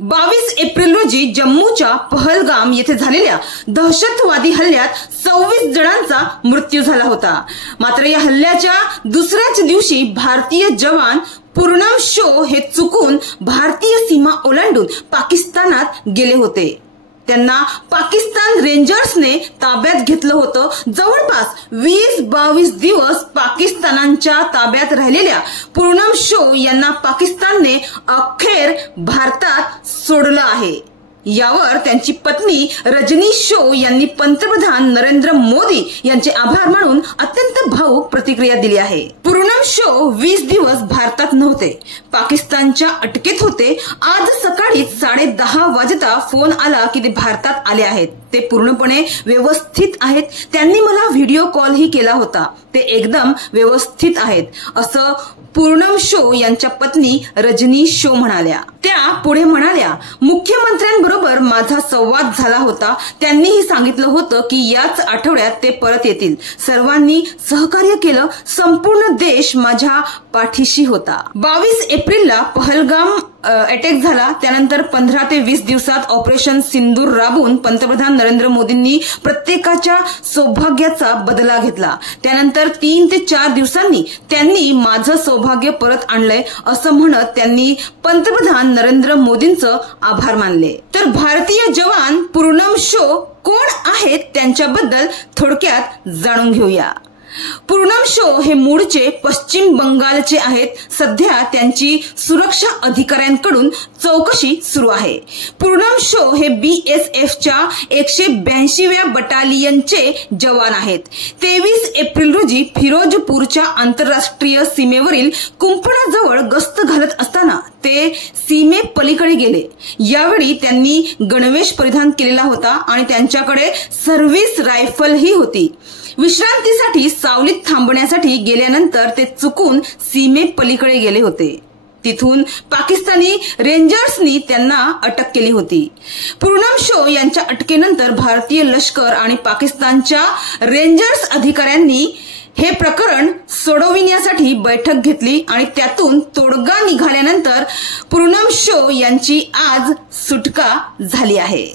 22 April रोजी जम्मूच्या पहलगाम येथे झालेल्या दहशतवादी हल्ल्यात 26 जणांचा मृत्यू झाला होता। मात्र या हल्ल्याच्या दुसऱ्याच दिवशी भारतीय जवान पूर्णम शो हे चुकून भारतीय सीमा ओलांडून पाकिस्तानात गेले होते। त्यांना पाकिस्तान रेंजर्सने ताब्यात घेतलं होतं। जवळपास 20-22 दिवस पाकिस्तानाच्या ताब्यात राहिलेल्या पूर्णम शो यांना पाकिस्तानने अखेर भारतात सोडलं आहे। यावर त्यांची पत्नी रजनी शो यांनी पंतप्रधान नरेंद्र मोदी यांचे आभार मानून अत्यंत भावुक प्रतिक्रिया दिली आहे। पूर्णम शो 20 दिवस भारतात नव्हते, पाकिस्तानच्या अटकेत होते। आज सकाळी 10:30 वाजता फोन आला की ते भारतात आले आहेत। ते पूर्णपणे व्यवस्थित आहेत। त्यांनी मला व्हिडिओ कॉल ही केला होता। ते एकदम व्यवस्थित आहेत, असं पूर्णम शो यांच्या पत्नी रजनी शो म्हणाल्या। त्या पुढे म्हणाल्या, मुख्यमंत्र्यांबरोबर माझा संवाद झाला होता। त्यांनीही सांगितलं होतं की याच आठवड्यात ते परत येतील। सर्वांनी सहकार्य केलं। संपूर्ण देश माझ्या पाठीशी होता। 22 एप्रिलला पहलगाम अटॅक झाला। त्यानंतर 15 ते 20 दिवसात ऑपरेशन सिंदूर राबवून पंतप्रधान नरेंद्र मोदींनी प्रत्येकाच्या सौभाग्याचा बदला घेतला। त्यानंतर 3 ते 4 दिवसांनी त्यांनी माझं सौभाग्य परत आणलंय असं म्हणत त्यांनी पंतप्रधान नरेंद्र मोदींचं आभार मानले। तर भारतीय जवान पूर्णम शो कोण आहेत त्यांच्याबद्दल थोडक्यात जाणून घेऊया। पूर्णम शो हे मूळचे पश्चिम बंगालचे आहेत। सध्या त्यांची सुरक्षा अधिकाऱ्यांकडून चौकशी सुरू आहे। पूर्णम शो हे BSFच्या 182व्या बटालियनचे जवान आहेत। 23 एप्रिल रोजी फिरोजपूरच्या आंतरराष्ट्रीय सीमेवरील कुंपणाजवळ गस्त घालत असताना ते सीमे पलीकडे गेले। यावेळी त्यांनी गणवेश परिधान केलेला होता आणि त्यांच्याकडे सर्व्हिस रायफल ही होती। विश्रांतीसाठी सावलीत थांबण्यासाठी गेल्यानंतर ते चुकून सीमे पलीकडे गेले होते। तिथून पाकिस्तानी रेंजर्सनी त्यांना अटक केली होती। पूर्णम शो यांच्या अटकेनंतर भारतीय लष्कर आणि पाकिस्तानच्या रेंजर्स अधिकाऱ्यांनी हे प्रकरण सोडविण्यासाठी बैठक घेतली आणि त्यातून तोडगा निघाल्यानंतर पूर्णम शो यांची आज सुटका झाली आहे।